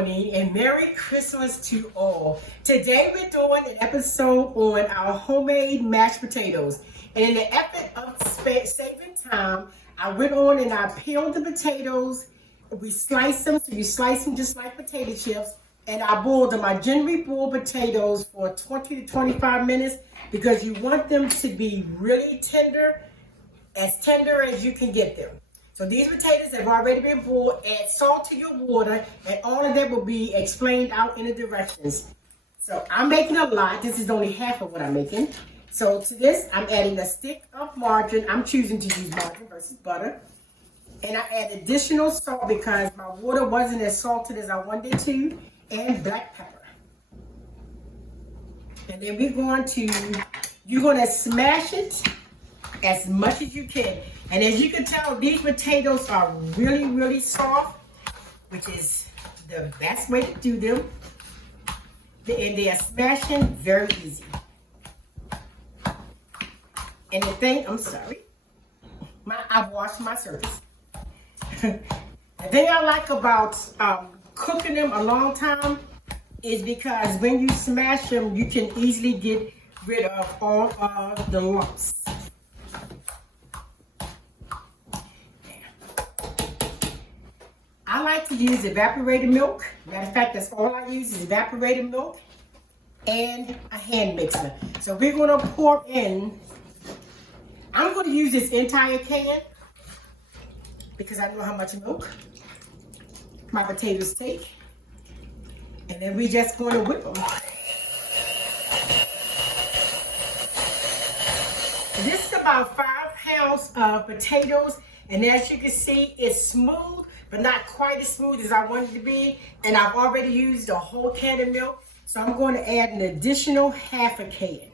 morning and Merry Christmas to all. Today we're doing an episode on our homemade mashed potatoes. And in the effort of saving time, I went on and I peeled the potatoes. We sliced them, so you slice them just like potato chips. And I boiled them. I generally boil potatoes for 20 to 25 minutes because you want them to be really tender as you can get them. So these potatoes have already been boiled. Add salt to your water, and all of that will be explained out in the directions. So I'm making a lot. This is only half of what I'm making. So to this, I'm adding a stick of margarine. I'm choosing to use margarine versus butter. And I add additional salt because my water wasn't as salted as I wanted it to, and black pepper. And then you're going to smash it as much as you can. And as you can tell, these potatoes are really, really soft, which is the best way to do them. And they are smashing very easy. And I'm sorry, I've washed my surface. The thing I like about cooking them a long time is because when you smash them, you can easily get rid of all of the lumps. I like to use evaporated milk. Matter of fact, that's all I use is evaporated milk and a hand mixer. So we're going to pour in. I'm going to use this entire can because I know how much milk my potatoes take. And then we're just going to whip them. This is about 5 pounds of potatoes. And as you can see, it's smooth, but not quite as smooth as I want it to be. And I've already used a whole can of milk. So I'm going to add an additional half a can.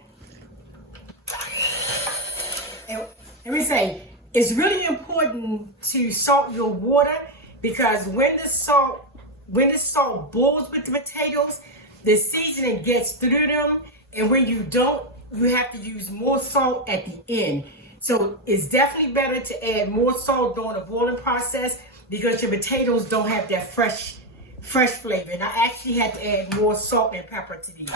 And let me say, it's really important to salt your water because when the salt boils with the potatoes, the seasoning gets through them. And when you don't, you have to use more salt at the end. So it's definitely better to add more salt during the boiling process because your potatoes don't have that fresh flavor. And I actually had to add more salt and pepper to these.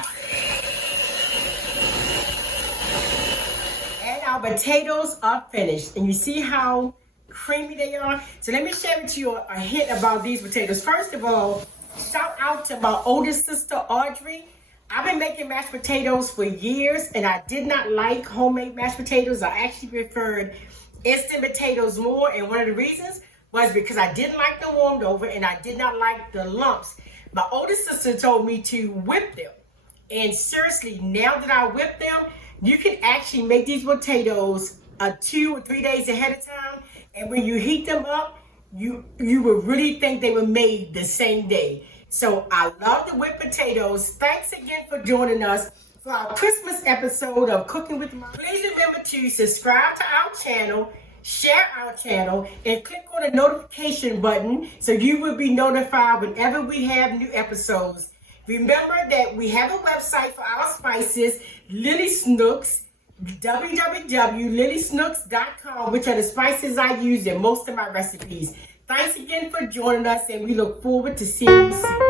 And our potatoes are finished. And you see how creamy they are? So let me share with you a hint about these potatoes. First of all, shout out to my oldest sister, Audrey. I've been making mashed potatoes for years, and I did not like homemade mashed potatoes. I actually preferred instant potatoes more, and one of the reasons was because I didn't like them warmed over, and I did not like the lumps. My oldest sister told me to whip them, and seriously, now that I whip them, you can actually make these potatoes 2 or 3 days ahead of time, and when you heat them up, you will really think they were made the same day. So I love the whipped potatoes. Thanks again for joining us for our Christmas episode of Cooking with Mom. Please remember to subscribe to our channel, share our channel, and click on the notification button so you will be notified whenever we have new episodes. Remember that we have a website for our spices, Lily Snooks, www.lilysnooks.com, which are the spices I use in most of my recipes. Thanks again for joining us, and we look forward to seeing you soon.